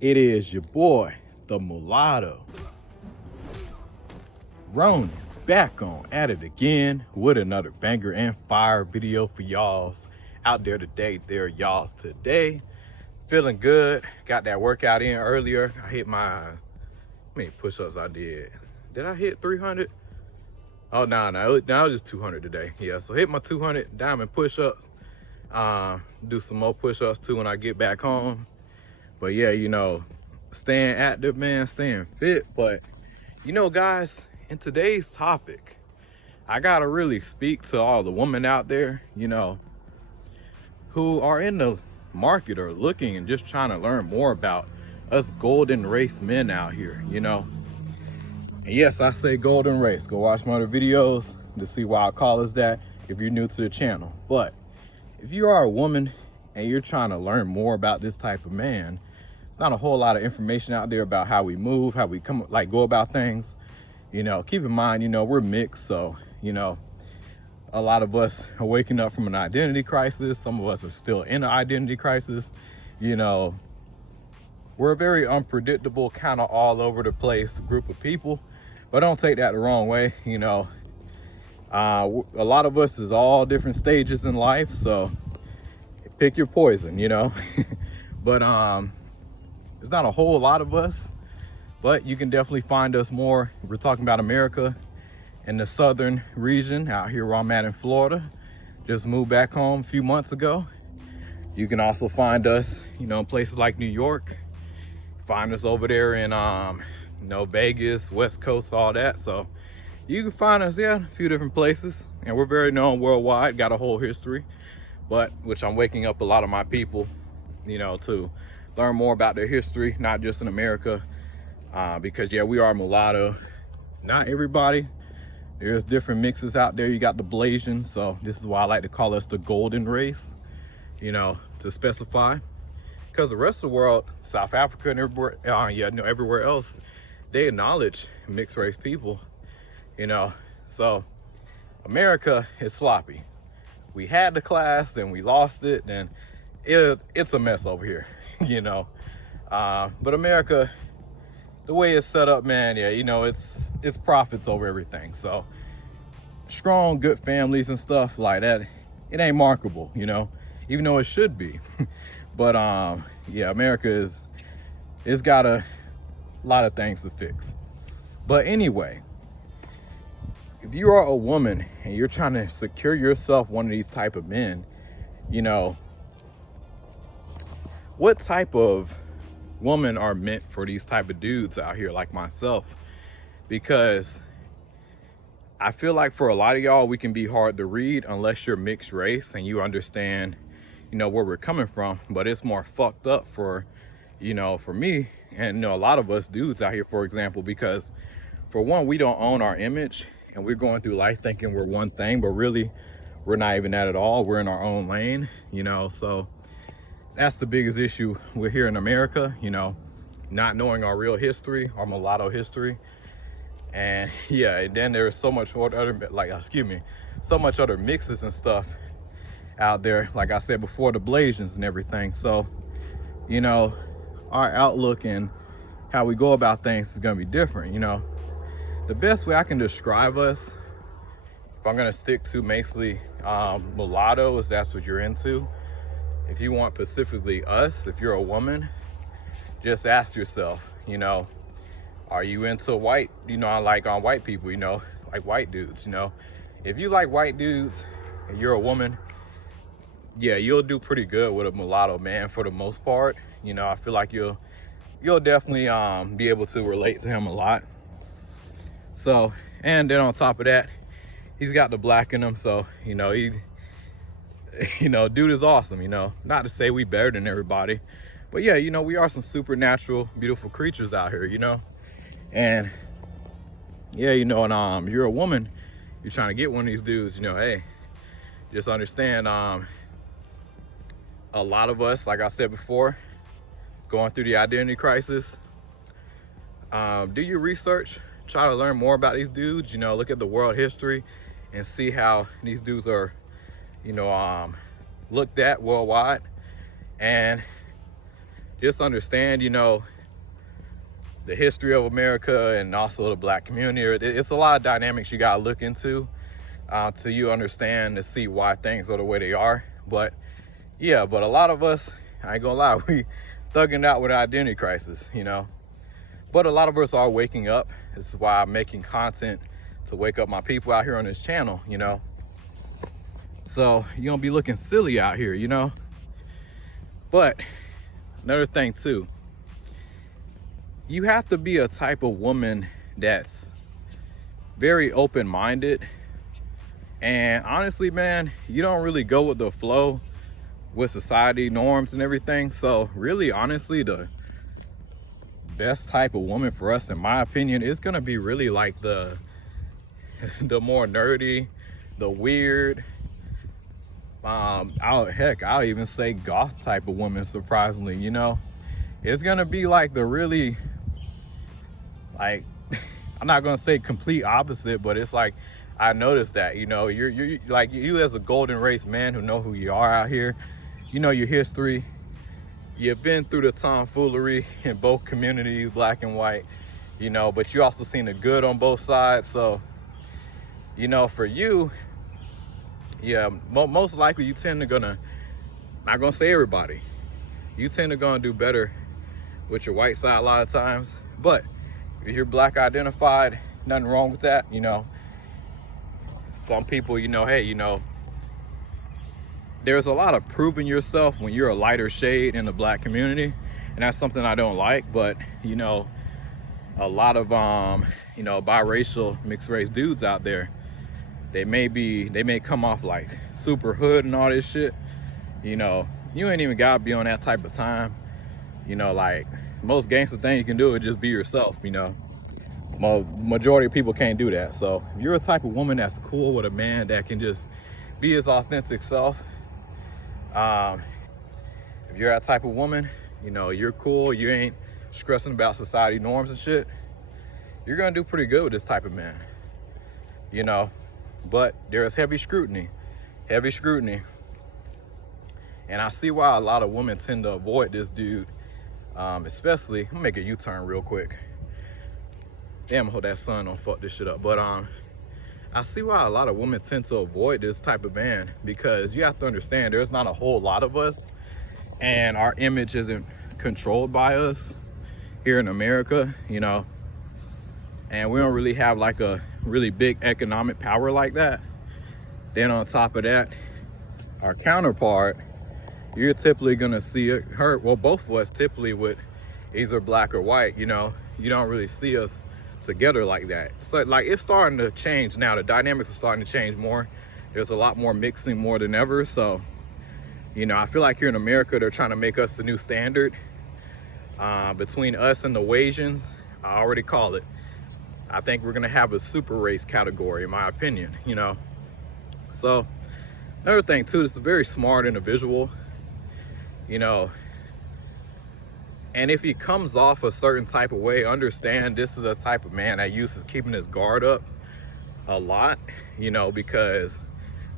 It is your boy, the Mulatto, Ronin, back on at it again with another banger and fire video for y'all's out there today. Y'all's today. Feeling good. Got that workout in earlier. I hit how many push-ups I did. Did I hit 300? Oh, no, it was just 200 today. Yeah, so hit my 200 diamond push-ups. Do some more push-ups too when I get back home. But yeah, staying active, man, staying fit. But guys, in today's topic, I gotta really speak to all the women out there, who are in the market or looking and just trying to learn more about us golden race men out here, And yes, I say golden race. Go watch my other videos to see why I call us that if you're new to the channel. But if you are a woman and you're trying to learn more about this type of man, it's not a whole lot of information out there about how we move, how we go about things. Keep in mind, we're mixed, so a lot of us are waking up from an identity crisis. Some of us are still in an identity crisis. We're a very unpredictable, kind of all over the place group of people, but don't take that the wrong way. A lot of us is all different stages in life, so pick your poison, but there's not a whole lot of us, but you can definitely find us more. We're talking about America in the southern region out here where I'm at in Florida. Just moved back home a few months ago. You can also find us, in places like New York. Find us over there in, Vegas, West Coast, all that. So you can find us, a few different places. And we're very known worldwide, got a whole history. But, which I'm waking up a lot of my people, to learn more about their history, not just in America. Because, we are mulatto. Not everybody. There's different mixes out there. You got the Blasians, so this is why I like to call us the golden race, to specify. Because the rest of the world, South Africa and everywhere, everywhere else, they acknowledge mixed race people, So America is sloppy. We had the class, then we lost it, and it's a mess over here, But America, the way it's set up, man, it's profits over everything. So strong, good families and stuff like that, it ain't markable, even though it should be. But America it's got a lot of things to fix. But anyway, if you are a woman and you're trying to secure yourself one of these type of men, what type of women are meant for these type of dudes out here like myself? Because I feel like for a lot of y'all, we can be hard to read unless you're mixed race and you understand, where we're coming from. But it's more fucked up for, for me and, a lot of us dudes out here, for example, because for one, we don't own our image and we're going through life thinking we're one thing, but really we're not even that at all. We're in our own lane, so that's the biggest issue we're here in America, not knowing our real history, our mulatto history. And and then there's so much so much other mixes and stuff out there, like I said before, the Blasians and everything. So our outlook and how we go about things is gonna be different. The best way I can describe us, if I'm gonna stick to basically mulatto, is that's what you're into. If you want specifically us, if you're a woman, just ask yourself, are you into white, like on white people, like white dudes, If you like white dudes and you're a woman, you'll do pretty good with a mulatto man for the most part. I feel like you'll definitely be able to relate to him a lot. So, and then on top of that, he's got the black in him, so dude is awesome. Not to say we better than everybody, but we are some supernatural, beautiful creatures out here, and and you're a woman, you're trying to get one of these dudes, hey, just understand, a lot of us, like I said before, going through the identity crisis. Do your research, try to learn more about these dudes, look at the world history and see how these dudes are, looked at worldwide. And just understand, you know, the history of America and also the black community. It's a lot of dynamics you gotta look into till you understand to see why things are the way they are. But yeah, but a lot of us, I ain't gonna lie, we thugging out with an identity crisis, you know. But a lot of us are waking up. This is why I'm making content to wake up my people out here on this channel, you know. So you don't be looking silly out here, you know. But another thing too, you have to be a type of woman that's very open-minded. And honestly, man, you don't really go with the flow with society norms and everything. So really, honestly, the best type of woman for us, in my opinion, is gonna be really like the more nerdy, the weird, I'll even say goth type of woman, surprisingly, you know. It's gonna be like the really, like, I'm not gonna say complete opposite, but it's like, I noticed that, you know, you're like, you as a golden race man who know who you are out here, you know your history, you've been through the tomfoolery in both communities, black and white, you know, but you also seen the good on both sides. So, you know, for you, yeah, most likely you tend to not gonna say everybody, you tend to gonna do better with your white side a lot of times. But if you're black identified, nothing wrong with that, you know. Some people, you know, hey, you know, there's a lot of proving yourself when you're a lighter shade in the black community, and that's something I don't like. But you know, a lot of you know, biracial mixed race dudes out there, they may come off like super hood and all this shit. You know, you ain't even gotta be on that type of time. You know, like, most gangster thing you can do is just be yourself, you know. Majority of people can't do that. So if you're a type of woman that's cool with a man that can just be his authentic self, if you're that type of woman, you know, you're cool, you ain't stressing about society norms and shit, you're gonna do pretty good with this type of man, you know. But there's heavy scrutiny, and I see why a lot of women tend to avoid this dude. Especially, I'm gonna make a U-turn real quick. Damn, I hope that sun don't fuck this shit up. But I see why a lot of women tend to avoid this type of man, because you have to understand there's not a whole lot of us, and our image isn't controlled by us here in America, you know. And we don't really have like a really big economic power like that. Then on top of that, our counterpart, you're typically gonna see her, well, both of us typically with either black or white, you know. You don't really see us together like that. So like, it's starting to change now. The dynamics are starting to change more. There's a lot more mixing more than ever. So, you know, I feel like here in America, they're trying to make us the new standard. Between us and the Asians, I already call it. I think we're gonna have a super race category, in my opinion, you know. So another thing too, this is a very smart individual, you know. And if he comes off a certain type of way, understand this is a type of man that uses keeping his guard up a lot, you know, because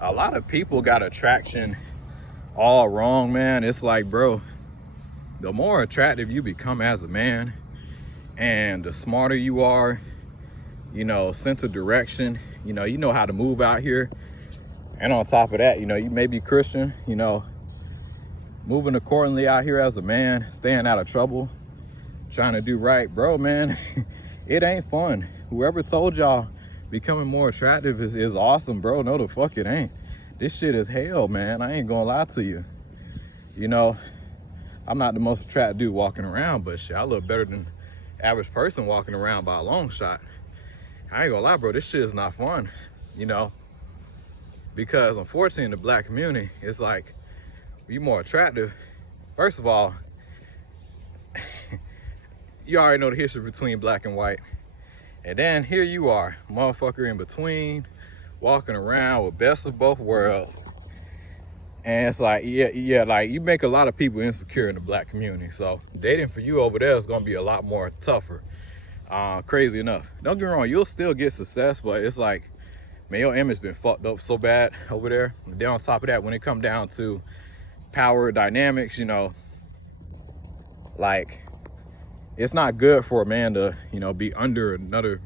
a lot of people got attraction all wrong, man. It's like, bro, the more attractive you become as a man and the smarter you are, you know, sense of direction, you know how to move out here. And on top of that, you know, you may be Christian, you know, moving accordingly out here as a man, staying out of trouble, trying to do right, bro, man. It ain't fun. Whoever told y'all becoming more attractive is awesome, bro, no the fuck it ain't. This shit is hell, man. I ain't gonna lie to you. You know, I'm not the most attractive dude walking around, but shit, I look better than average person walking around by a long shot. I ain't gonna lie, bro, this shit is not fun, you know, because unfortunately in the black community, it's like, you're more attractive. First of all, you already know the history between black and white. And then here you are, motherfucker in between, walking around with best of both worlds. And it's like, yeah, like, you make a lot of people insecure in the black community. So dating for you over there is gonna be a lot more tougher. Crazy enough. Don't get me wrong, you'll still get success, but it's like, man, your image been fucked up so bad over there. And then on top of that, when it come down to power dynamics, you know, Like, it's not good for a man to, you know, be under another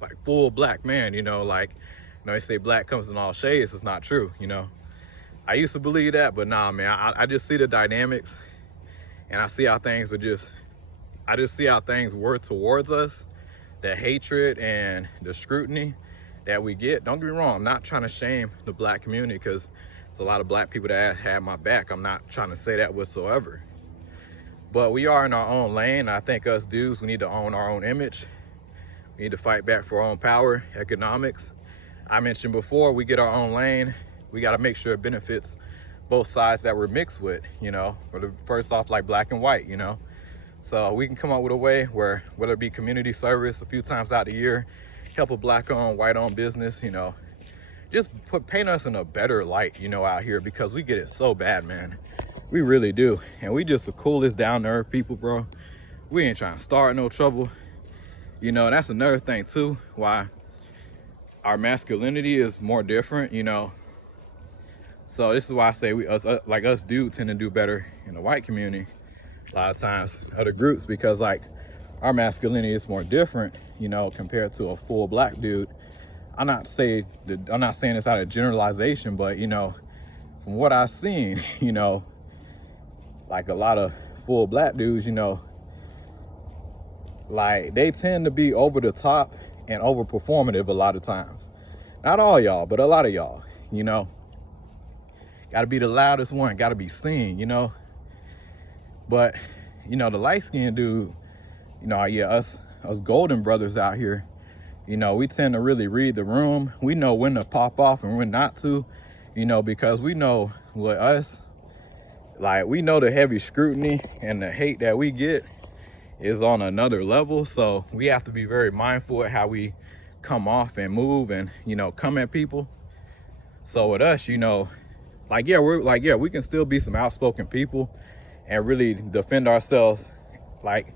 like full black man, you know, like, you know, they say black comes in all shades. It's not true, you know. I used to believe that, but nah, man, I just see the dynamics, and I see how things are just, I just see how things work towards us, the hatred and the scrutiny that we get. Don't get me wrong, I'm not trying to shame the black community, because there's a lot of black people that have my back. I'm not trying to say that whatsoever. But we are in our own lane. I think us dudes, we need to own our own image. We need to fight back for our own power, economics. I mentioned before, we get our own lane. We got to make sure it benefits both sides that we're mixed with, you know, first off, like black and white, you know. So we can come up with a way where, whether it be community service a few times out the year, help a black-owned, white-owned business, you know, just paint us in a better light, you know, out here, because we get it so bad, man. We really do. And we just the coolest, down-to-earth people, bro. We ain't trying to start no trouble. You know, that's another thing too, why our masculinity is more different, you know. So this is why I say us dudes tend to do better in the white community a lot of times, other groups, because like our masculinity is more different, you know, compared to a full black dude. I'm not saying this out of generalization, but you know, from what I've seen, you know, like a lot of full black dudes, you know, like they tend to be over the top and over performative a lot of times. Not all y'all, but a lot of y'all, you know. Gotta be the loudest one, gotta be seen, you know. But, you know, the light-skinned dude, you know, yeah, us golden brothers out here, you know, we tend to really read the room. We know when to pop off and when not to, you know, because we know with us, like, we know the heavy scrutiny and the hate that we get is on another level. So we have to be very mindful of how we come off and move and, you know, come at people. So with us, you know, like, yeah, we can still be some outspoken people and really defend ourselves like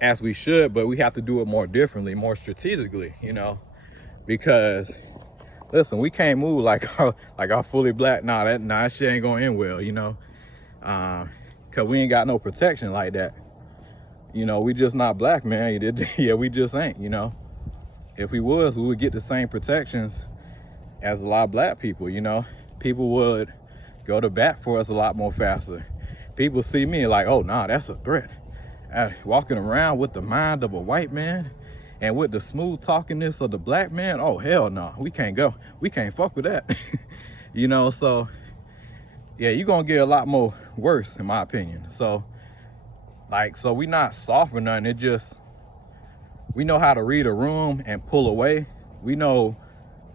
as we should, but we have to do it more differently, more strategically, you know, because listen, we can't move like our fully black. Nah, that shit ain't gonna end well, you know, cause we ain't got no protection like that. You know, we just not black, man. Yeah, we just ain't, you know. If we was, we would get the same protections as a lot of black people, you know. People would go to bat for us a lot more faster. People see me like, oh, nah, that's a threat. Walking around with the mind of a white man and with the smooth talkingness of the black man, oh, hell no, we can't go. We can't fuck with that. You know, so, yeah, you're going to get a lot more worse, in my opinion. So, like, so we not soft or nothing. It just, we know how to read a room and pull away. We know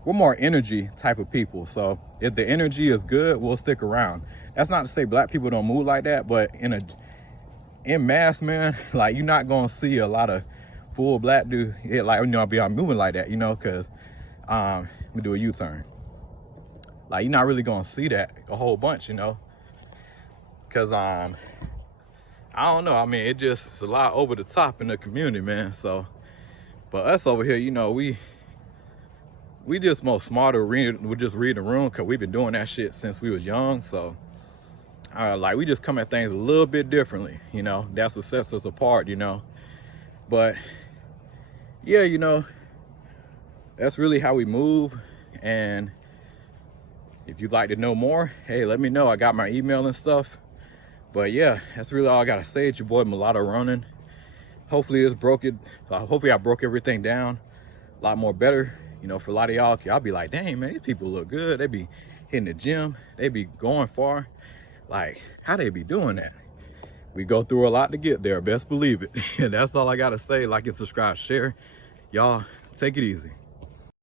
we're more energy type of people. So if the energy is good, we'll stick around. That's not to say black people don't move like that, but in mass, man, like you're not gonna see a lot of full black dude, like, you know, be moving like that, you know, cause let me do a U-turn. Like, you're not really gonna see that a whole bunch, you know, cause I don't know. I mean, it's a lot over the top in the community, man. So, but us over here, you know, we just more smarter. We just read the room, cause we've been doing that shit since we was young. So, like, we just come at things a little bit differently, you know. That's what sets us apart, you know. But yeah, you know, that's really how we move. And if you'd like to know more, hey, let me know. I got my email and stuff. But yeah, that's really all I gotta say. It's your boy Mulatto running. Hopefully this broke it. Hopefully I broke everything down a lot more better. You know, for a lot of y'all be like, dang, man, these people look good. They be hitting the gym. They be going far. Like, how they be doing that? We go through a lot to get there. Best believe it. And that's all I gotta say. Like and subscribe, share. Y'all, take it easy.